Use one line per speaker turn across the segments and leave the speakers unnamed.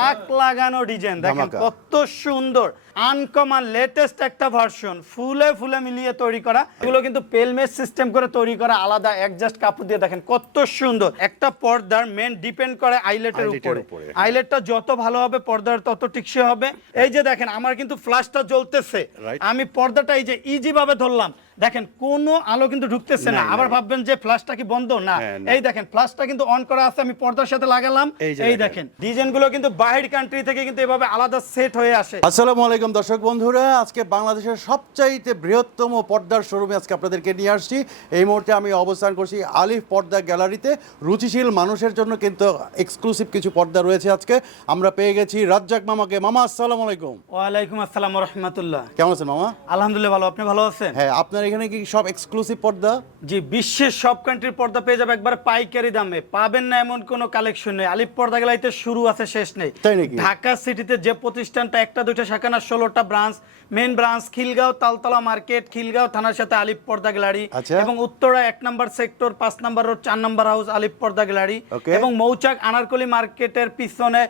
তাক লাগানো ডিজাইন। দেখেন কত সুন্দর আনকমন লেটেস্ট একটা ভার্সন ফুলে ফুলে মিলিয়ে তৈরি করা। এগুলো কিন্তু পেলমেস সিস্টেম করে তৈরি করা আলাদা অ্যাডজাস্ট কাপড় দিয়ে দেখেন কত সুন্দর। একটা পর্দার মেন ডিপেন্ড করে আইলেটের উপরে।
উপরে।
আইলেটটা যত ভালো হবে পর্দার তত টিকসে হবে। এই যে দেখেন আমার কিন্তু ফ্ল্যাশটা জ্বলতেছে। আমি পর্দাটা এই যে ইজি ভাবে ধরলাম। দেখেন কোনো আলো কিন্তু ঢুকতেছে না। আবার ভাববেন যে ফ্ল্যাশটা কি বন্ধ? না।
হ্যাঁ,
এই দেখেন ফ্ল্যাশটা কিন্তু অন করা আছে আমি পর্দার সাথে লাগালাম।
এই দেখেন।
দেখেন ডিজাইনগুলো কিন্তু বাহির কান্ট্রি থেকে কিন্তু এভাবে আলাদা সেট হয়ে আসে।
আসসালামু আলাইকুম দর্শক বন্ধুরা আজকে বাংলাদেশের সবচাইতে বৃহত্তম পর্দার শোরুমে আজকে আপনাদেরকে নিয়ে আসছি। এই মুহূর্তে আমি অবস্থান করছি আলিফ পর্দা গ্যালারিতে। রুচিশীল মানুষের জন্য কিন্তু এক্সক্লুসিভ কিছু পর্দা রয়েছে আজকে। আমরা পেয়ে গেছি রাজ্জাক মামাকে। মামা আসসালামু আলাইকুম।
ওয়ালাইকুম আসসালাম রহমতুল্লাহ।
কেমন আছেন মামা?
আলহামদুলিল্লাহ ভালো আপনি ভালো আছেন?
হ্যাঁ আপনার এখানে কি সব এক্সক্লুসিভ পর্দা?
জি বিশ্বের সব কান্ট্রির পর্দা পেয়ে যাবে একবার পাইকারি দামে। পাবেন না এমন কোনো কালেকশন নেই। আলিপ পর্দা গেলাইতে শুরু আছে শেষ নেই? ঢাকা সিটিতে যে প্রতিষ্ঠানটা একটা দুইটা শাখা না ষোলোটা branch main branch Khilgaon Taltala market Khilgaon থানার সাথে আলিপ পর্দা গ্যালারি
আচ্ছা।
এবং উত্তরা এক নম্বর সেক্টর পাঁচ নম্বর রোড চার নম্বর হাউস আলিপ পর্দা গ্যালারি এবং মৌচাক আনারকলি মার্কেটের পিছনে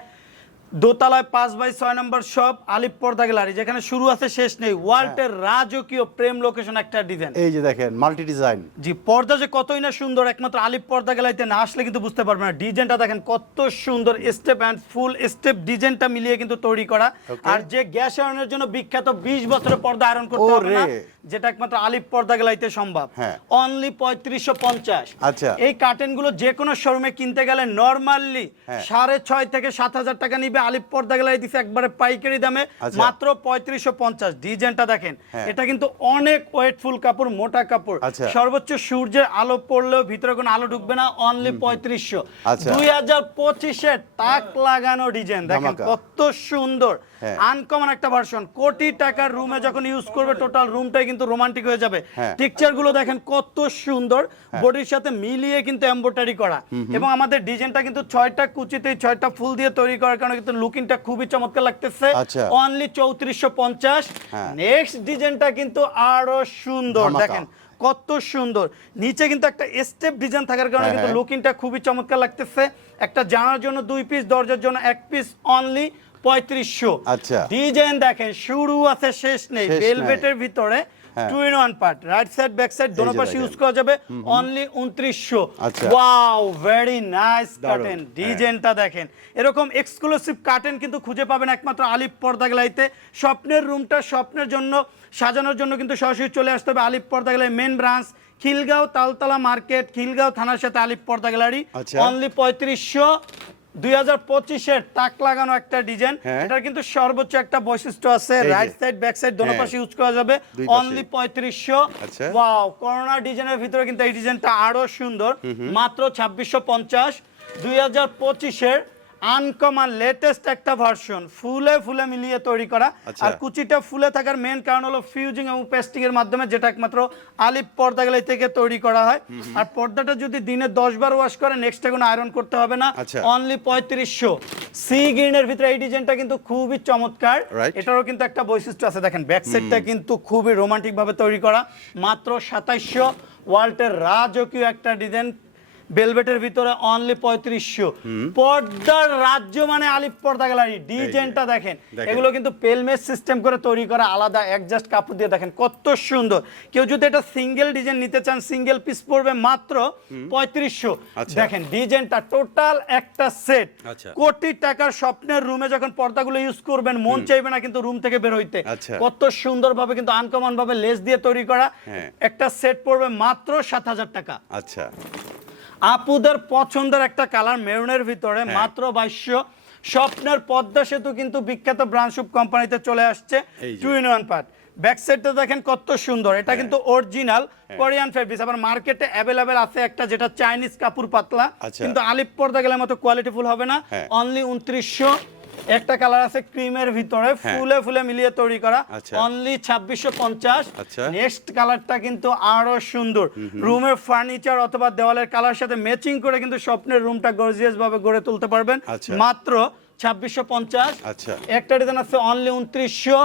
দোতলায় পাঁচ বাই ছয় নম্বর শপ আলিপ পর্দা গ্যালারি যেখানে শুরু আছে শেষ নেই। ওয়ার্ল্ডের রাজকীয় প্রেম লোকেশন একটা ডিজাইন
এই যে দেখেন মাল্টি ডিজাইন
জি পর্দা যে কতই না সুন্দর একমাত্র আলিপ পর্দা গেলাইতে না আসলে কিন্তু বুঝতে পারবেন না। ডিজাইনটা দেখেন কত সুন্দর স্টেপ অ্যান্ড ফুল স্টেপ ডিজাইনটা মিলিয়ে কিন্তু তৈরি করা। আর যে গ্যাস আয়রনের জন্য বিখ্যাত 20 বছরের পর্দা আয়রন করতে হবে না যেটা একমাত্র আলিপ পর্দা গেলাইতে সম্ভব।
হ্যাঁ।
অনলি পঁয়ত্রিশশো পঞ্চাশ।
আচ্ছা।
এই কার্টেনগুলো যে কোনো শোরুমে কিনতে গেলে নর্মালি
হ্যাঁ।
সাড়ে ছয় থেকে সাত হাজার টাকা নিবে আলিপ পর্দা গেলে দিছে একবারে পাইকারি দামে
আচ্ছা।
মাত্র পঁয়ত্রিশশো পঞ্চাশ ডিজাইনটা দেখেন
হ্যাঁ।
এটা কিন্তু অনেক ওয়েটফুল কাপড় মোটা কাপড়
আচ্ছা।
সর্বোচ্চ সূর্যের আলো পড়লেও ভিতরে কোনো আলো ঢুকবে না অনলি পঁয়ত্রিশশো
আচ্ছা।
দুই হাজার পঁচিশের তাক লাগানো ডিজাইন দেখেন কত সুন্দর। আনকমন একটা ভার্সন কোটি টাকার রুমে যখন ইউজ করবে টোটাল রুমটাই কিন্তু রোমান্টিক হয়ে যাবে।
হ্যাঁ।
টেক্সচারগুলো দেখেন কত সুন্দর। বডির সাথে মিলিয়ে কিন্তু এমব্রয়ডারি করা। এবং আমাদের ডিজাইনটা কিন্তু ছয়টা কুচিতে ছয়টা ফুল দিয়ে তৈরি করার কারণে কিন্তু লুকিংটা খুবই চমৎকার লাগতেছে।
আচ্ছা।
অনলি চৌত্রিশশো পঞ্চাশ।
হ্যাঁ।
নেক্সট ডিজাইনটা কিন্তু আরও সুন্দর। দেখেন কত সুন্দর। নিচে কিন্তু একটা স্টেপ ডিজাইন থাকার কারণে
হ্যাঁ,
কিন্তু
হ্যাঁ।
লুকিংটা খুবই চমৎকার লাগতেছে। একটা জানার জন্য দুই পিস দরজার জন্য এক পিস অনলি পঁয়ত্রিশশো।
আচ্ছা।
ডিজাইন দেখেন শুরু আছে শেষ নেই। ভেলভেটের ভিতরে। Two in one part right side back side দোনো পাশে ইউজ করা যাবে। অনলি উনত্রিশশো।
আচ্ছা।
Wow very nice curtain. ডিজাইনটা দেখেন। এরকম এক্সক্লুসিভ কার্টেন কিন্তু খুঁজে পাবেন একমাত্র আলিপ পর্দা গেলাইতে। স্বপ্নের রুমটা স্বপ্নের জন্য সাজানোর জন্য কিন্তু সরাসরি চলে আসতে হবে আলিপ পর্দা গেলাই main branch Khilgaon Taltala market Khilgaon থানার সাথে আলিপ পর্দা গ্যালারি
আচ্ছা।
অনলি পঁয়ত্রিশশো। দুই হাজার পঁচিশের তাক লাগানো একটা ডিজাইন।
হ্যাঁ।
এটার কিন্তু সর্বোচ্চ একটা বৈশিষ্ট্য আছে। রাইট সাইড ব্যাক সাইড দোনো
হ্যাঁ।
পাশে ইউজ করা যাবে। অনলি পঁয়ত্রিশশো।
আচ্ছা।
ওয়াও করোনা ডিজাইনের ভিতরে কিন্তু এই ডিজাইনটা আরও সুন্দর। মাত্র ছাব্বিশশো পঞ্চাশ। দুই হাজার পঁচিশের আনকমন লেটেস্ট একটা ভার্সন ফুলে ফুলে মিলিয়ে তৈরি করা।
আচ্ছা।
আর কুচিটা ফুলে থাকার মেন কারণ হলো ফিউজিং এবং পেস্টিং এর মাধ্যমে যেটা একমাত্র আলিপ পর্দা গেলাই থেকে তৈরি করা হয়। আর পর্দাটা যদি দিনে দশ বার ওয়াশ করে নেক্সট কোনো আয়রন করতে হবে না।
আচ্ছা।
অনলি পঁয়ত্রিশশো। সি গ্রিনের ভিতরে এই ডিজাইনটা কিন্তু খুবই চমৎকার। এটারও কিন্তু একটা বৈশিষ্ট্য আছে। দেখেন ব্যাক সাইডটা কিন্তু খুবই রোমান্টিক ভাবে তৈরি করা। মাত্র সাতাইশশো। ওয়ার্ল্ডের রাজকীয় একটা ডিজাইন বেলভেটের ভিতরে অনলি পঁয়ত্রিশশো। পর্দার রাজ্য মানে আলিপ পর্দা গ্যালারি। ডিজাইনটা দেখেন।
দেখেন।
এগুলো কিন্তু পেলমেস সিস্টেম করে তৈরি করা আলাদা অ্যাডজাস্ট কাপড় দিয়ে দেখেন। কত সুন্দর। কেউ যদি এটা সিঙ্গেল ডিজাইন নিতে চান সিঙ্গেল পিস পড়বে মাত্র পঁয়ত্রিশশো।
আচ্ছা।
দেখেন ডিজাইনটা টোটাল একটা সেট
আচ্ছা।
কোটি টাকার স্বপ্নের রুমে যখন পর্দাগুলো ইউজ করবেন মন চাইবে না কিন্তু রুম থেকে বের হইতে।
আচ্ছা।
কত সুন্দরভাবে কিন্তু আনকমন ভাবে লেস দিয়ে তৈরি করা।
হ্যাঁ।
একটা সেট পড়বে মাত্র সাত হাজার টাকা।
আচ্ছা।
আপুদের পছন্দের একটা কালার মেরুনের ভিতরে
হ্যাঁ।
মাত্র বাইশশো। স্বপ্নের পদ্মা সেতু কিন্তু বিখ্যাত ব্রান্ডশুপ কোম্পানিতে চলে আসছে। Two in one part. Back সাইডটা দেখেন কত সুন্দর। এটা
হ্যাঁ।
কিন্তু অরিজিনাল কোরিয়ান ফেব্রিক্স আবার মার্কেটে অ্যাভেলেবেল আছে একটা যেটা চাইনিজ কাপড় পাতলা।
আচ্ছা।
কিন্তু আলিপ পর্দা গেলে মতো কোয়ালিটিফুল হবে না।
হ্যাঁ।
অনলি উনত্রিশশো। একটা কালার আছে ক্রিমের ভিতরে
হ্যাঁ।
ফুলে ফুলে মিলিয়ে তৈরি করা।
আচ্ছা।
অনলি ছাব্বিশশো পঞ্চাশ।
আচ্ছা।
নেক্সট কালারটা কিন্তু আরও সুন্দর। রুমের ফার্নিচার অথবা দেওয়ালের কালার সাথে ম্যাচিং করে কিন্তু স্বপ্নের রুমটা গর্জিয়াস ভাবে গড়ে তুলতে পারবেন।
আচ্ছা।
মাত্র ছাব্বিশশো পঞ্চাশ।
আচ্ছা।
একটা ডিজাইন আছে অনলি উনত্রিশশো।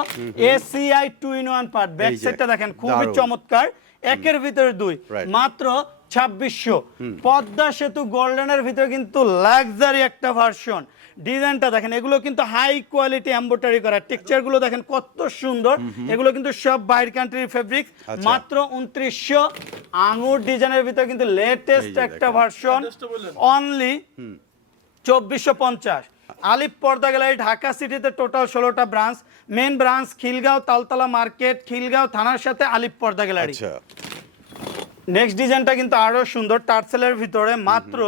ACI two in one part back
এই
সাইডটা দেখেন খুবই চমৎকার। একের ভিতরে দুই। মাত্র ছাব্বিশশো। পদ্মা সেতু গোল্ডেনের ভিতরে কিন্তু লাক্সারি একটা ভার্সন। ডিজাইনটা দেখেন এগুলো কিন্তু হাই কোয়ালিটি এম্বোটারি করা। টেক্সচারগুলো দেখেন কত সুন্দর। এগুলো কিন্তু সব বাইর কান্ট্রির ফেব্রিক।
আচ্ছা।
মাত্র উনত্রিশশো। আঙুর ডিজাইনের ভিতরে কিন্তু লেটেস্ট একটা ভার্সন। অনলি চব্বিশশো পঞ্চাশ। আলিপ পর্দা গ্যালারি ঢাকা সিটিতে টোটাল ষোলোটা branch. Main branch Khilgaon Taltala market Khilgaon থানার সাথে আলিপ পর্দা গ্যালারি।
আচ্ছা।
নেক্সট ডিজাইনটা কিন্তু আরও সুন্দর টার্সেলের ভিতরে মাত্র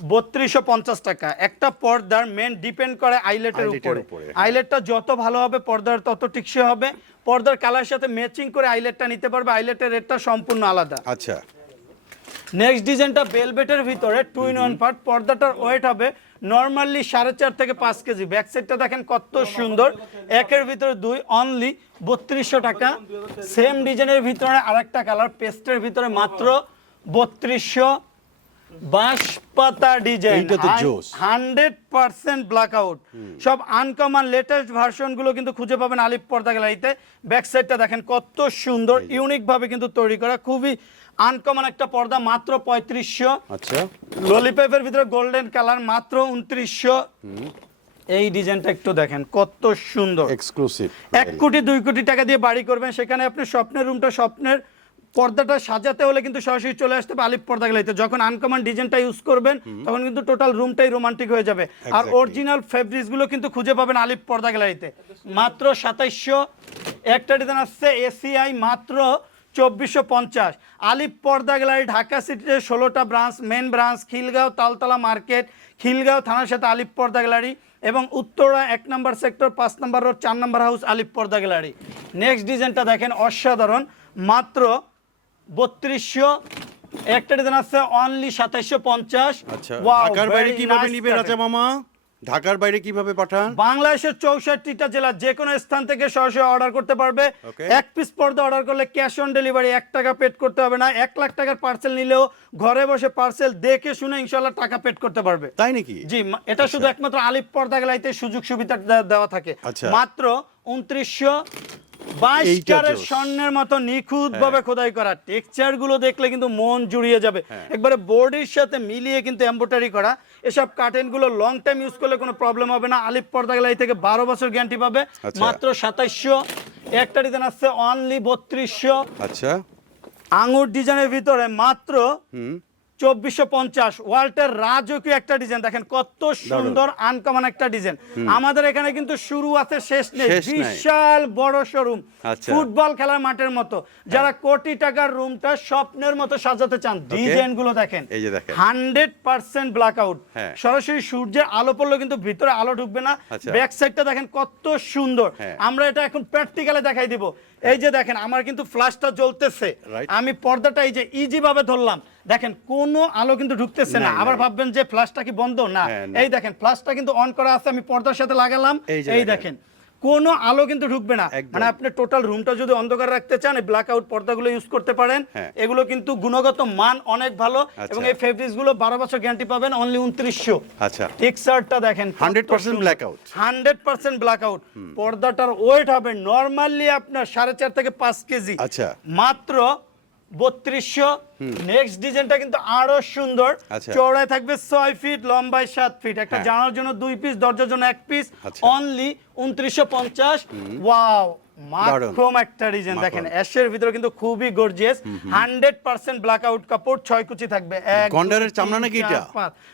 বত্রিশশো পঞ্চাশ টাকা। একটা পর্দার মেন ডিপেন্ড করে আইলেটের উপরে।
উপরে।
আইলেটটা যত ভালো হবে পর্দার তত টিকসে হবে। পর্দার কালার সাথে ম্যাচিং করে আইলেটটা নিতে পারবে। আইলেটের রেটটা সম্পূর্ণ আলাদা।
আচ্ছা।
নেক্সট ডিজাইনটা বেলবেটের ভিতরে টু ইন ওয়ান পার্ট পর্দাটার ওয়েট হবে নর্মালি সাড়ে চার থেকে পাঁচ কেজি। ব্যাক সাইডটা দেখেন কত সুন্দর। একের ভিতরে দুই অনলি বত্রিশশো টাকা। সেম ডিজাইনের ভিতরে আরেকটা কালার পেস্টের ভিতরে মাত্র বত্রিশশো। বাঁশপাতা ডিজাইন
এইটা তো জোস।
হান্ড্রেড পার্সেন্ট ব্ল্যাক আউট সব আনকমন লেটেস্ট ভার্সনগুলো কিন্তু খুঁজে পাবেন আলিপ পর্দা গ্যালারিতে। ব্যাক সাইডটা দেখেন কত সুন্দর ইউনিক ভাবে কিন্তু তৈরি করা। খুবই আনকমন একটা পর্দা মাত্র পঁয়ত্রিশশো।
আচ্ছা।
ললিপপের ভিতরে গোল্ডেন কালার মাত্র উনত্রিশশো। এই ডিজাইনটা একটু দেখেন কত সুন্দর।
এক্সক্লুসিভ
এক কোটি দুই কোটি টাকা দিয়ে বাড়ি করবেন। সেখানে আপনি স্বপ্নের রুমটা স্বপ্নের পর্দাটা সাজাতে হলে কিন্তু সরাসরি চলে আসতে হবে আলিপ পর্দা গেলাইতে যখন আনকমন ডিজাইনটা ইউজ করবেন তখন কিন্তু টোটাল রুমটাই রোমান্টিক হয়ে যাবে। আর অরিজিনাল ফেব্রিক্সগুলো কিন্তু খুঁজে পাবেন আলিপ পর্দা গ্যালারিতে। মাত্র সাতাইশশো একটা ডিজাইন আসছে এসিআই মাত্র চব্বিশশো পঞ্চাশ। আলিপ পর্দা গ্যালারি ঢাকা সিটিতে ষোলোটা branch main branch Khilgaon Taltala market Khilgaon থানার সাথে আলিপ পর্দা গ্যালারি এবং উত্তরা এক নম্বর সেক্টর পাঁচ নম্বর রোড চার নম্বর হাউস আলিপ পর্দা গ্যালারি। নেক্সট ডিজাইনটা দেখেন অসাধারণ। মাত্র বত্রিশশো একটা ডিজাইন আছে অনলি সাতাইশশো পঞ্চাশ।
আচ্ছা ঢাকার বাইরে কীভাবে নিবে রাজা মামা? ঢাকার বাইরে কীভাবে পাঠান?
বাংলাদেশের চৌষট্টিটা জেলা যে কোনো স্থান থেকে সরাসরি অর্ডার করতে পারবে। এক পিস পর্দা অর্ডার করলে ক্যাশ অন ডেলিভারি এক টাকা পেড করতে হবে না। এক লাখ টাকার পার্সেল নিলেও ঘরে বসে পার্সেল দেখে শুনে ইনশাল্লাহ টাকা পেড করতে পারবে।
তাই নাকি?
জি এটা শুধু একমাত্র আলিপ পর্দা গেলাইতে সুযোগ সুবিধা দেওয়া থাকে।
আচ্ছা।
মাত্র উনত্রিশশো বাইশ ক্যারেট
হ্যাঁ।
স্বর্ণের মতো নিখুঁত ভাবে খোদাই করা টেক্সচারগুলো দেখলে কিন্তু মন জুড়িয়ে যাবে।
হ্যাঁ।
একবারে বোর্ডের সাথে মিলিয়ে কিন্তু এম্বোটারি করা। এসব কার্টেনগুলো লং টাইম ইউজ করলে কোনো প্রবলেম হবে না। আলিপ পর্দা গেলাই থেকে বারো বছর গ্যারান্টি পাবে।
আচ্ছা।
মাত্র সাতাইশশো। একটা ডিজাইন আসছে অনলি বত্রিশশো।
আচ্ছা।
আঙুর ডিজাইনের ভিতরে মাত্র চব্বিশশো পঞ্চাশ। রাজকীয় একটা ডিজাইন। দেখেন কত সুন্দর আনকমন একটা ডিজাইন। আমাদের এখানে কিন্তু শুরু আছে শেষ নেই। বিশাল বড় শোরুম
আচ্ছা।
ফুটবল খেলার মাঠের মতো। যারা কোটি টাকার রুমটা স্বপ্নের মতো সাজাতে চান ডিজাইনগুলো দেখেন। হান্ড্রেড পার্সেন্ট ব্ল্যাক আউট
হ্যাঁ।
সরাসরি সূর্যের আলো পড়লে কিন্তু ভিতরে আলো ঢুকবে না।
আচ্ছা।
ব্যাক সাইডটা দেখেন কত সুন্দর।
হ্যাঁ।
আমরা এটা এখন প্র্যাকটিক্যালে দেখাই দিব। এই যে দেখেন আমার কিন্তু ফ্ল্যাশটা জ্বলতেছে। আমি পর্দাটা এই যে ইজি ভাবে ধরলাম। দেখেন কোনো আলো কিন্তু ঢুকতেছে না। আবার ভাববেন যে ফ্ল্যাশটা কি বন্ধ? না।
হ্যাঁ,
এই দেখেন ফ্ল্যাশটা কিন্তু অন করা আছে আমি পর্দার সাথে লাগালাম।
এই দেখেন।
কোনো আলো কিন্তু ঢুকবে না। মানে আপনি টোটাল রুমটা যদি অন্ধকার রাখতে চান ব্ল্যাক আউট পর্দাগুলো ইউজ করতে পারেন।
হ্যাঁ।
এগুলো কিন্তু গুণগত মান অনেক ভালো
আচ্ছা।
এবং এই ফেব্রিক্সগুলো বারো বছর গ্যারান্টি পাবেন অনলি উনত্রিশশো।
আচ্ছা।
টেক্সারটা দেখেন
hundred percent black out
hundred percent black out পর্দাটার weight হবে নর্মালি আপনার সাড়ে চার থেকে পাঁচ কেজি।
আচ্ছা।
মাত্র বত্রিশশো। নেক্সট ডিজাইনটা কিন্তু আরও সুন্দর। চওড়ায় থাকবে ছয় ফিট লম্বায় সাত ফিট একটা
হ্যাঁ।
জানার জন্য দুই পিস দরজার জন্য এক পিস
আচ্ছা।
অনলি উনত্রিশশো পঞ্চাশ। ওয়াও মাখরুম একটা ডিজাইন দেখেন অ্যাশের ভিতরে কিন্তু খুবই gorgeous hundred percent black out কাপড় ছয় কুচি থাকবে
গন্ডারের চামড়া নাকি এটা?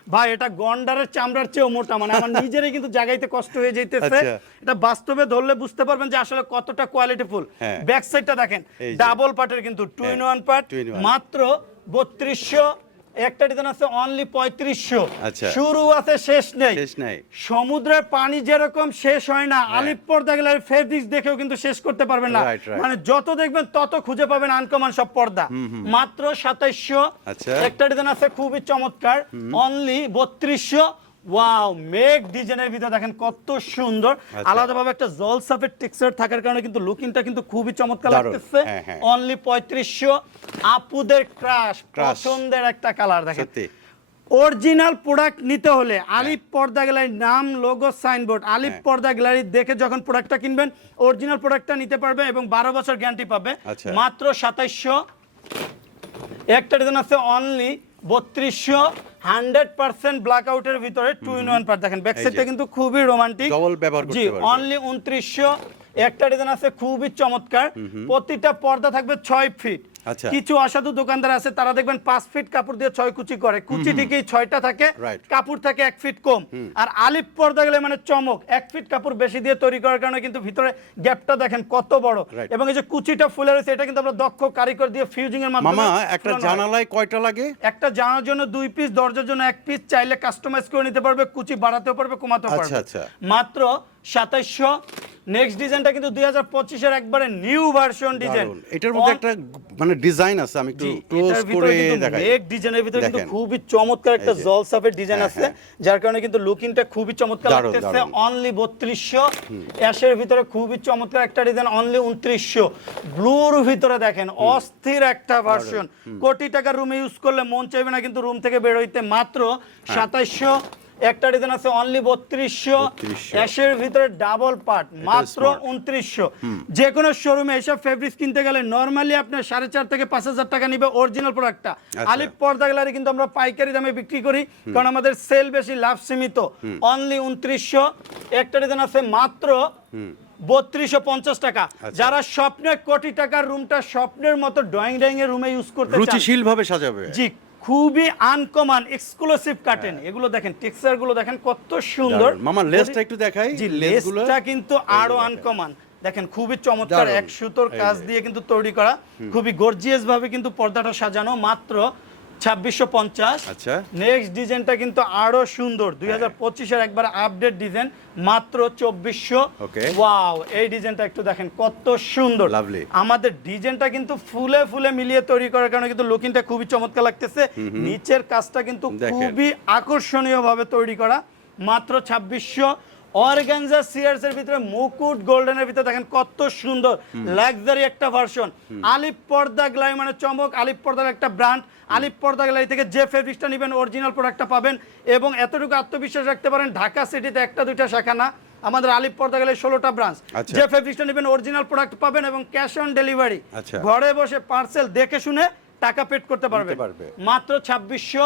ভাই এটা গন্ডারের চামড়ার চেয়েও মোটা মানে আমার নিজেরই কিন্তু জায়গাইতে কষ্ট হয়ে যাইতেছে
আচ্ছা।
এটা বাস্তবে ধরলে বুঝতে পারবেন যে আসলে কতটা কোয়ালিটিফুল
হ্যাঁ।
ব্যাক সাইডটা দেখেন। ডাবল পার্টের কিন্তু টু ইন ওয়ান পার্ট। মাত্র বত্রিশশো একটা ডিজাইন আছে অনলি পঁয়ত্রিশশো।
আচ্ছা।
শুরু আছে শেষ নেই।
শেষ নেই।
সমুদ্রের পানি যেরকম শেষ হয় না আলিপুর দেখলে ফেব্রিক্স দেখেও কিন্তু শেষ করতে পারবেন না. মানে যত দেখবেন তত খুঁজে পাবেন আনকমান সব পর্দা। মাত্র সাতাইশশো।
আচ্ছা।
একটা ডিজাইন আছে খুবই চমৎকার। অনলি বত্রিশশো। ওয়াও ডিজাইনের ভিতরে দেখেন কত সুন্দর।
আচ্ছা।
আলাদাভাবে একটা টেক্সচার থাকার কারণে কিন্তু লুকিংটা কিন্তু খুবই চমৎকার লাগতেছে।
হ্যাঁ, হ্যাঁ।
অনলি পঁয়ত্রিশশো। আপুদের ক্রাশ পছন্দের একটা কালার দেখেন। অরিজিনাল প্রোডাক্ট নিতে হলে আলিপ পর্দা গ্যালারির নাম লোগো সাইনবোর্ড
হ্যাঁ।
পর্দা গ্যালারি দেখে যখন প্রোডাক্টটা কিনবেন অরিজিনাল প্রোডাক্টটা নিতে পারবে এবং বারো বছর গ্যারান্টি পাবে।
আচ্ছা।
মাত্র সাতাইশশো। একটা ডিজাইন আছে অনলি বত্রিশশো হান্ড্রেড পার্সেন্ট ব্ল্যাক আউটের ভিতরে টু ইন ওয়ান পার্ট। দেখেন
ব্যাকসাইডটা
কিন্তু খুবই রোমান্টিক জি অনলি উনত্রিশশো। একটা ডিজাইন আছে খুবই চমৎকার। প্রতিটা পর্দা থাকবে ছয় ফিট। কিছু অসাধু দোকানদার আছে তারা দেখবেন পাঁচ ফিট কাপড় দিয়ে ছয় কুচি করে। কুচি ঠিকই ছয়টা থাকে কাপড় থাকে এক ফিট কম। আর আলিপ পর্দা গেলে মানে চমক এক ফিট কাপড় বেশি দিয়ে তৈরি করার কারণে কিন্তু ভিতরে গ্যাপটা দেখেন কত বড়। এবং এই যে কুচিটা ফুলে রয়েছে এটা কিন্তু আমরা দক্ষ কারিগর দিয়ে ফিউজিং এর মাধ্যমে
একটা জানালায় কয়টা লাগে?
একটা জানার জন্য দুই পিস দরজার জন্য এক পিস চাইলে কাস্টমাইজ করে নিতে পারবে কুচি বাড়াতেও পারবে কমাতেও
আচ্ছা,
পারবে।
আচ্ছা।
মাত্র সাতাইশশো। নেক্সট ডিজাইনটা কিন্তু দুই হাজার পঁচিশের একবারে নিউ ভার্সন ডিজাইন
এটার মধ্যে একটা মানে মানে ডিজাইন আছে আমি একটু ক্লোজ করে দেখাই।
এক ডিজাইনের ভিতরে কিন্তু খুবই চমৎকার একটা
জল
সাফের ডিজাইন
হ্যাঁ,
আছে
হ্যাঁ।
যার কারণে কিন্তু লুকিংটা খুবই চমৎকার লাগতেছে অনলি 3200 অ্যাশের ভিতরে খুবই চমৎকার একটা ডিজাইন অনলি 2900 ব্লুর ভিতরে দেখেন অস্থির একটা ভার্সন কোটি টাকা রুমে ইউজ করলে মন চাইবে না কিন্তু রুম থেকে বের হইতে। মাত্র
হ্যাঁ। 2700
একটা ডিজাইন আছে অনলি বত্রিশশো
3200
অ্যাশের ভিতরে ডাবল পার্ট মাত্র উনত্রিশশো। যে কোনো শোরুমে এসব ফেব্রিক্স কিনতে গেলে নর্মালি আপনার সাড়ে চার থেকে পাঁচ হাজার টাকা নিবে অরিজিনাল প্রোডাক্টটা
আচ্ছা।
আলিপ পর্দা গ্যালারি কিন্তু আমরা পাইকারি দামে বিক্রি করি কারণ আমাদের সেল বেশি লাভ সীমিত। অনলি উনত্রিশশো। একটা ডিজাইন আছে মাত্র বত্রিশশো পঞ্চাশ টাকা।
আচ্ছা।
যারা স্বপ্নের কোটি টাকার রুমটা স্বপ্নের মতো ড্রয়িং ড্রয়িং এর রুমে ইউজ করতে
রুচিশীল ভাবে সাজাবে।
জি খুবই আনকমন এক্সক্লুসিভ কাটেন এগুলো দেখেন টেক্সচারগুলো দেখেন কত সুন্দর।
মামা, লেসটা একটু দেখাই,
জি লেসটা কিন্তু
আরও
আনকমান দেখেন খুবই চমৎকার এক সুতোর কাজ দিয়ে কিন্তু তৈরি করা। খুবই গর্জিয়াস ভাবে কিন্তু পর্দাটা সাজানো। মাত্র ছাব্বিশশো পঞ্চাশ।
আচ্ছা।
নেক্সট ডিজাইনটা কিন্তু আরও সুন্দর। দুই হাজার পঁচিশের একবার আপডেট ডিজাইন মাত্র চব্বিশশো। ওয়াও এই ডিজাইনটা একটু দেখেন কত সুন্দর।
Lovely.
আমাদের ডিজাইনটা কিন্তু ফুলে ফুলে মিলিয়ে তৈরি করার কারণে কিন্তু লুকিংটা খুবই চমৎকার লাগতেছে। নিচের কাজটা কিন্তু খুবই আকর্ষণীয় ভাবে তৈরি করা মাত্র ছাব্বিশশো। অর্গানজা সিয়ার্স এর ভিতরে মুকুট গোল্ডেনের ভিতরে দেখেন কত সুন্দর লাক্সারি একটা ভার্সন আলিপ পর্দা গ্লাই মানে চমক আলিপ পর্দার একটা ব্র্যান্ড আলিপ পর্দা গ্লাই থেকে যে ফেব্রিক্সটা নেবেন অরিজিনাল প্রোডাক্টটা পাবেন এবং এতটুকু আত্মবিশ্বাস রাখতে পারেন ঢাকা সিটিতে একটা দুইটা শাখা না আমাদের আলিপ পর্দা গেলে ষোলোটা ব্রাঞ্চ
আচ্ছা।
যে ফেব্রিক্সটা নেবেন অরিজিনাল প্রোডাক্ট পাবেন এবং ক্যাশ অন ডেলিভারি। ঘরে বসে পার্সেল দেখে শুনে টাকা পেড করতে পারবে। মাত্র ছাব্বিশশো।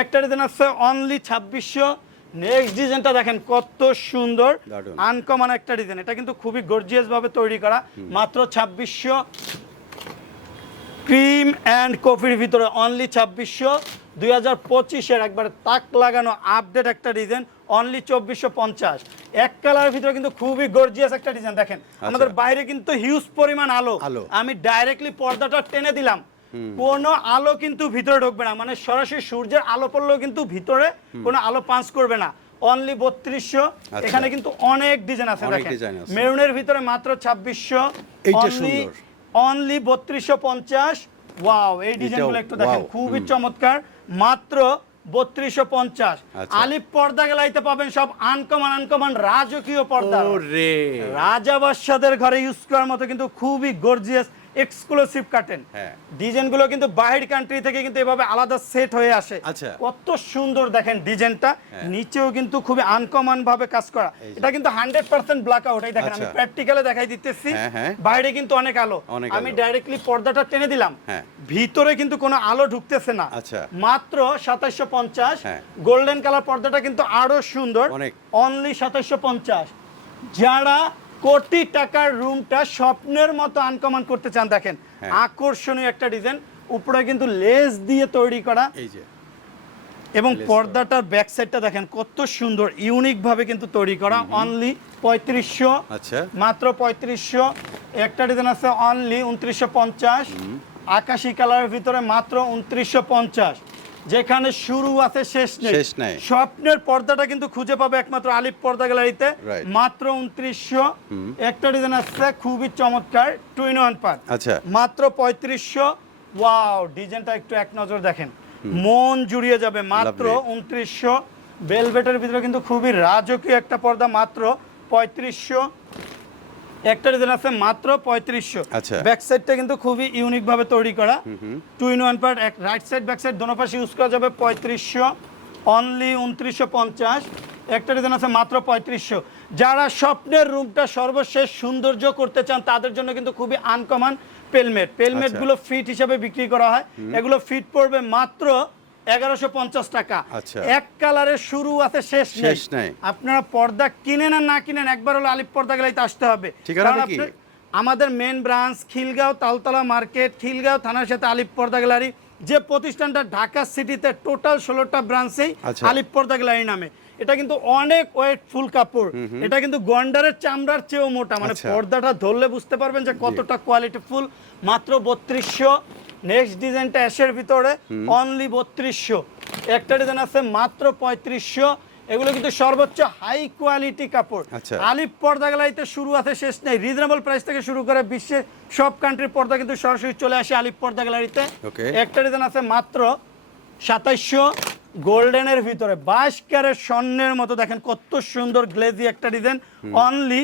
একটা ডিজাইন আছে অনলি ছাব্বিশশো। নেক্সট ডিজাইনটা দেখেন কত সুন্দর। আনকমন একটা ডিজাইন এটা কিন্তু খুবই গর্জিয়াস ভাবে তৈরি করা। মাত্র ছাব্বিশশো ক্রিম অ্যান্ড কফির ভিতরে অনলি ছাব্বিশশো। দুই হাজার পঁচিশের একবারে তাক লাগানো আপডেট একটা ডিজাইন অনলি চব্বিশশো পঞ্চাশ। এক কালারের ভিতরে কিন্তু খুবই গর্জিয়াস একটা ডিজাইন দেখেন আমাদের বাইরে কিন্তু হিউজ পরিমাণ আলো।
আলো।
আমি ডাইরেক্টলি পর্দাটা টেনে দিলাম। কোনো আলো কিন্তু ভিতরে ঢুকবে না। মানে সরাসরি সূর্যের আলো পড়লেও কিন্তু ভিতরে কোনো আলো পাঞ্চ করবে না। অনলি বত্রিশশো।
আচ্ছা।
এখানে কিন্তু অনেক ডিজাইন আছে দেখেন। মেরুনের ভিতরে মাত্র ছাব্বিশশো। অনলি বত্রিশশো পঞ্চাশ। ওয়াও এই ডিজাইনগুলো একটু দেখেন। খুবই চমৎকার। মাত্র বত্রিশশো পঞ্চাশ।
আচ্ছা।
আলিপ পর্দা গেলাইতে পাবেন সব আনকমন আনকমন রাজকীয় পর্দা। রাজা বাদশাদের ঘরে ইউজ করার মতো কিন্তু খুবই গর্জিয়াস এক্সক্লুসিভ কাটেন
হ্যাঁ।
ডিজাইনগুলো কিন্তু বাহির কান্ট্রি থেকে কিন্তু এভাবে আলাদা সেট হয়ে আসে
আচ্ছা।
কত সুন্দর দেখেন ডিজাইনটা নিচেও কিন্তু খুবই আনকমন ভাবে কাজ করা এটা কিন্তু হান্ড্রেড পার্সেন্ট ব্ল্যাক আউট এই দেখেন আমি
আচ্ছা।
প্র্যাকটিক্যালে দেখাই দিতেছি
হ্যাঁ, হ্যাঁ।
বাইরে কিন্তু অনেক আলো আমি। ডাইরেক্টলি পর্দাটা টেনে দিলাম
হ্যাঁ।
ভিতরে কিন্তু কোনো আলো ঢুকতেছে না
আচ্ছা।
মাত্র সাতাইশো পঞ্চাশ
হ্যাঁ।
গোল্ডেন কালার পর্দাটা কিন্তু আরও সুন্দর। অনলি সাতাইশো পঞ্চাশ যারা কোটি টাকার রুমটা স্বপ্নের মতো আনকমন করতে চান দেখেন।
হ্যাঁ।
আকর্ষণীয় একটা ডিজাইন উপরে কিন্তু লেস দিয়ে তৈরি করা।
এই যে।
এবং পর্দাটার ব্যাক সাইডটা দেখেন কত সুন্দর ইউনিক ভাবে কিন্তু তৈরি করা। অনলি পঁয়ত্রিশশো।
আচ্ছা।
মাত্র পঁয়ত্রিশশো। একটা ডিজাইন আছে অনলি উনত্রিশশো পঞ্চাশ। আকাশি কালারের ভিতরে মাত্র উনত্রিশশো পঞ্চাশ। যেখানে শুরু আছে শেষ নেই।
শেষ নাই।
স্বপ্নের পর্দাটা কিন্তু খুঁজে পাবে একমাত্র আলিপ পর্দা গ্যালারিতে। মাত্র উনত্রিশশো। একটা ডিজাইন আছে খুবই চমৎকার টু ইন ওয়ান পার্ট
আচ্ছা।
মাত্র পঁয়ত্রিশশো। ওয়াও ডিজাইনটা একটু এক নজর দেখেন। মন জুড়িয়ে যাবে মাত্র উনত্রিশশো। বেলভেটের ভিতরে কিন্তু খুবই রাজকীয় একটা পর্দা মাত্র পঁয়ত্রিশশো। একটা ডিজাইন আছে মাত্র পঁয়ত্রিশশো।
আচ্ছা।
ব্যাক সাইডটা কিন্তু খুবই ইউনিক ভাবে তৈরি করা। টু ইন ওয়ান পার্ট এক রাইট সাইড ব্যাক সাইড দোনো পাশে ইউজ করা যাবে পঁয়ত্রিশশো। অনলি উনত্রিশশো পঞ্চাশ। একটা ডিজাইন আছে মাত্র পঁয়ত্রিশশো। যারা স্বপ্নের রুমটা সর্বশেষ সৌন্দর্য করতে চান তাদের জন্য কিন্তু খুবই আনকমন পেলমেট পেলমেটগুলো ফিট হিসাবে বিক্রি করা হয়। এগুলো ফিট পড়বে মাত্র এগারোশো পঞ্চাশ টাকা।
আচ্ছা।
এক কালারের শুরু আছে শেষ
শেষ নেই।
আপনারা পর্দা কিনেন আর না কিনেন একবার হলো আলিপ পর্দা গেলেই আসতে হবে। আমাদের main branch Khilgaon Taltala market Khilgaon থানার সাথে আলিপ পর্দা গ্যালারি। যে প্রতিষ্ঠানটা ঢাকা সিটিতে টোটাল ষোলোটা ব্রাঞ্চেই
আচ্ছা।
আলিপ পর্দা গ্যালারি নামে। এটা কিন্তু অনেক ওয়েট ফুল কাপড়। এটা কিন্তু গন্ডারের চামড়ার চেয়েও মোটা। মানে
আচ্ছা।
পর্দাটা ধরলে বুঝতে পারবেন যে কতটা কোয়ালিটি ফুল। মাত্র বত্রিশশো নেক্সট ডিজাইনটা অ্যাশের ভিতরে অনলি বত্রিশশো। একটা ডিজাইন আছে মাত্র পঁয়ত্রিশশো। এগুলো কিন্তু সর্বোচ্চ হাই কোয়ালিটি কাপড়।
আচ্ছা।
আলিপ পর্দা গেলাইতে শুরু আছে শেষ নেই। রিজনেবল প্রাইস থেকে শুরু করে বিশ্বে সব কান্ট্রির পর্দা কিন্তু সরাসরি চলে আসে আলিপ পর্দা গ্যালারিতে একটা ডিজাইন আছে মাত্র সাতাইশশো। গোল্ডেনের ভিতরে বাইশ ক্যারেট স্বর্ণের মতো দেখেন কত সুন্দর গ্লেজি একটা ডিজাইন অনলি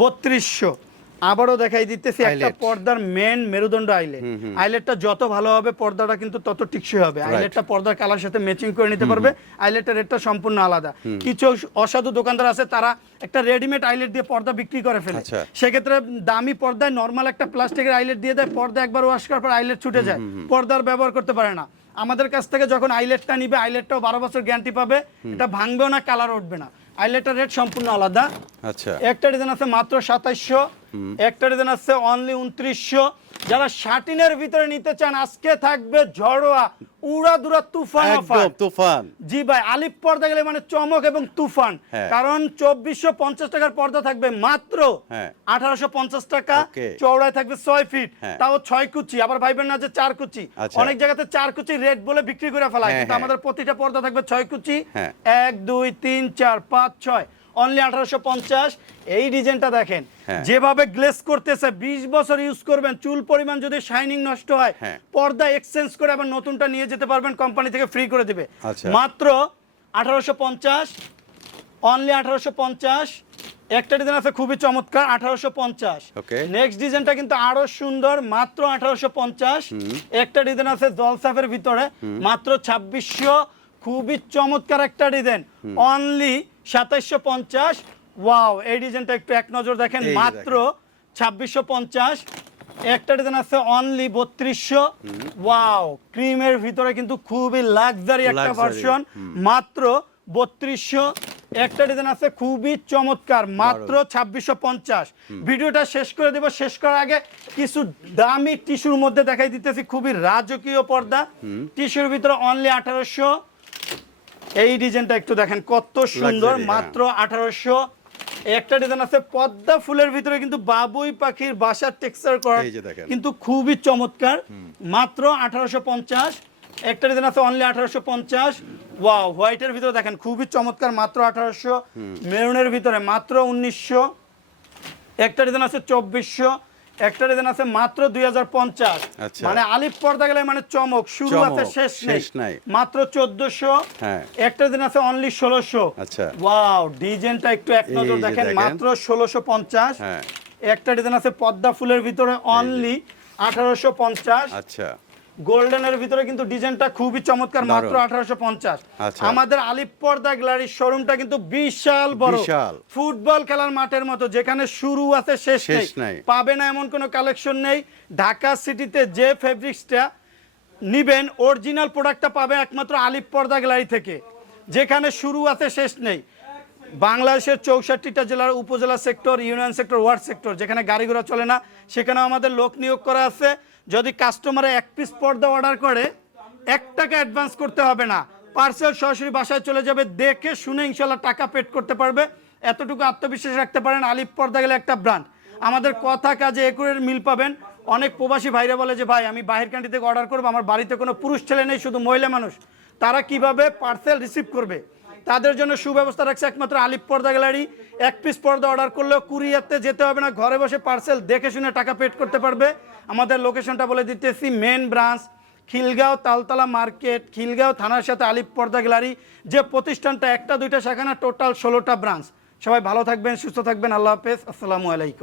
বত্রিশশো। আবারও দেখাই দিতেছি একটা পর্দার মেন মেরুদণ্ড আইলেট আইলেটটা যত ভালো হবে পর্দাটা কিন্তু তত টিকসই হবে। আইলেটটা পর্দার কালার সাথে ম্যাচিং করে নিতে পারবে। আইলেটের রেটটা সম্পূর্ণ আলাদা। কিছু অসাধু দোকানদার আছে তারা একটা রেডিমেড আইলেট দিয়ে পর্দা বিক্রি করে ফেলে।
আচ্ছা।
সেক্ষেত্রে দামি পর্দায় নর্মাল একটা প্লাস্টিকের আইলেট দিয়ে দেয় পর্দা একবার ওয়াশ করার পর আইলেট ছুটে যায়। পর্দার ব্যবহার করতে পারে না। আমাদের কাছ থেকে যখন আইলেটটা নিবে আইলেটটাও বারো বছর গ্যারান্টি পাবে। এটা ভাঙবেও না কালার উঠবে না। আইলেটের রেট সম্পূর্ণ আলাদা।
আচ্ছা।
একটা ডিজাইন আছে মাত্র সাতাইশশো একটা ডিজাইন আছে অনলি উনত্রিশশো যারা শার্টিনের ভিতরে নিতে চান আজকে থাকবে ঝড়োয়া উড়া দুরা তুফান অফার
তুফান
জি ভাই আলিপ পর্দা গেলে মানে চমক এবং তুফান
হ্যাঁ।
কারণ চব্বিশশো পঞ্চাশ টাকার পর্দা থাকবে মাত্র
হ্যাঁ।
আঠারোশো পঞ্চাশ টাকা. চৌড়ায় থাকবে ছয় ফিট
হ্যাঁ।
তাও ছয় কুচি আবার ভাইবেন না যে চার কুচি
আচ্ছা।
অনেক জায়গাতে চার কুচি রেট বলে বিক্রি করে
হ্যাঁ,
কিন্তু। আমাদের প্রতিটা পর্দা থাকবে ছয় কুচি। এক দুই তিন চার পাঁচ ছয় অনলি আঠারোশো পঞ্চাশ। এই ডিজাইনটা দেখেন।
হ্যাঁ।
যেভাবে গ্লেস করতেছে বিশ বছর ইউজ করবেন চুল পরিমাণ যদি শাইনিং নষ্ট হয়
হ্যাঁ।
পর্দা এক্সচেঞ্জ করে আবার নতুনটা নিয়ে যেতে পারবেন কোম্পানি থেকে ফ্রি করে দিবে।
আচ্ছা।
মাত্র আঠারোশো পঞ্চাশ অনলি আঠারোশো পঞ্চাশ। একটা ডিজাইন আছে খুবই চমৎকার আঠারোশো পঞ্চাশ। নেক্সট ডিজাইনটা কিন্তু আরও সুন্দর মাত্র আঠারোশো পঞ্চাশ। একটা ডিজাইন আছে জলসাফের ভিতরে মাত্র ছাব্বিশশো। খুবই চমৎকার একটা ডিজাইন অনলি সাতাইশশো পঞ্চাশ। ওয়াও এই ডিজাইনটা একটু এক নজর দেখেন মাত্র ছাব্বিশশো পঞ্চাশ। একটা ডিজাইন আছে অনলি বত্রিশশো। ওয়াও ক্রিমের ভিতরে কিন্তু খুবই লাক্সারি একটা ভার্সন মাত্র বত্রিশশো। একটা ডিজাইন আছে খুবই চমৎকার মাত্র ছাব্বিশশো পঞ্চাশ। ভিডিওটা শেষ করে দেবো শেষ করার আগে কিছু দামি টিস্যুর মধ্যে দেখাই দিতেছি খুবই রাজকীয় পর্দা। টিস্যুর ভিতরে অনলি আঠারোশো। এই ডিজাইনটা একটু দেখেন কত সুন্দর
হ্যাঁ।
মাত্র আঠারোশো। একটা ডিজাইন আছে পদ্মা ফুলের ভিতরে কিন্তু বাবুই পাখির বাসার টেক্সচার করা। কিন্তু খুবই চমৎকার মাত্র আঠারোশো পঞ্চাশ। একটা ডিজাইন আছে অনলি আঠারোশো পঞ্চাশ। ওয়াও হোয়াইটের ভিতরে দেখেন খুবই চমৎকার মাত্র আঠারোশো। মেরুনের ভিতরে মাত্র উনিশশো। একটা ডিজাইন আছে চব্বিশশো। একটা ডিজাইন আছে মাত্র
আচ্ছা।
মানে আলিফ পর্দা গেলে মানে চমক শুরু আছে শেষ নেই। মাত্র চোদ্দশো
হ্যাঁ।
একটা দিন আছে অনলি ষোলোশো
আচ্ছা।
ওয়াও ডিজাইনটা একটু এক নজর দেখেন। মাত্র ষোলোশো পঞ্চাশ
হ্যাঁ।
একটা ডিজাইন আছে পদ্মা ফুলের ভিতরে অনলি আঠারোশো পঞ্চাশ
আচ্ছা
গোল্ডেনের ভিতরে কিন্তু ডিজাইনটা খুবই চমৎকার মাত্র আঠারোশো পঞ্চাশ।
আচ্ছা।
আমাদের আলিপ পর্দা গ্যালারির শোরুমটা কিন্তু বিশাল বড়। ফুটবল খেলার মাঠের মতো যেখানে শুরু আছে শেষ
নেই।
পাবে না এমন কোনো কালেকশন নেই। ঢাকা সিটিতে যে ফেব্রিক্সটা নিবেন অরিজিনাল প্রোডাক্টটা পাবে একমাত্র আলিপ পর্দা গ্যালারি থেকে। যেখানে শুরু আছে শেষ নেই। বাংলাদেশের চৌষট্টিটা জেলার উপজেলা sector union sector ward sector যেখানে গাড়ি ঘোড়া চলে না সেখানেও আমাদের লোক নিয়োগ করা আছে। যদি কাস্টমারে এক পিস পর্দা অর্ডার করে, এক টাকা অ্যাডভান্স করতে হবে না। পার্সেল সরাসরি বাসায় চলে যাবে, দেখে শুনে ইনশাল্লাহ টাকা পেড করতে পারবে। এতটুকু আত্মবিশ্বাস রাখতে পারেন আলিপ পর্দা গেলে একটা ব্র্যান্ড আমাদের কথা কাজে একুরের মিল পাবেন। অনেক প্রবাসী ভাইরা বলে যে, ভাই, আমি বাহির কান্ট্রি থেকে অর্ডার করব, আমার বাড়িতে কোনো পুরুষ ছেলে নেই, শুধু মহিলা মানুষ। তারা কীভাবে পার্সেল রিসিভ করবে? তাদের জন্য সুব্যবস্থা রাখছে একমাত্র আলিপ পর্দা গ্যালারি। এক পিস পর্দা অর্ডার করলেও কুরিয়ারতে যেতে হবে না, ঘরে বসে পার্সেল দেখে শুনে টাকা পেড করতে পারবে। আমাদের লোকেশনটা বলে দিতেছি main branch Khilgaon Taltala market Khilgaon থানার সাথে আলিপ পর্দা গ্যালারি। যে প্রতিষ্ঠানটা একটা, দুইটা শাখা না টোটাল ষোলোটা ব্রাঞ্চ সবাই ভালো থাকবেন, সুস্থ থাকবেন, আল্লাহ হাফেজ, আসসালামু আলাইকুম।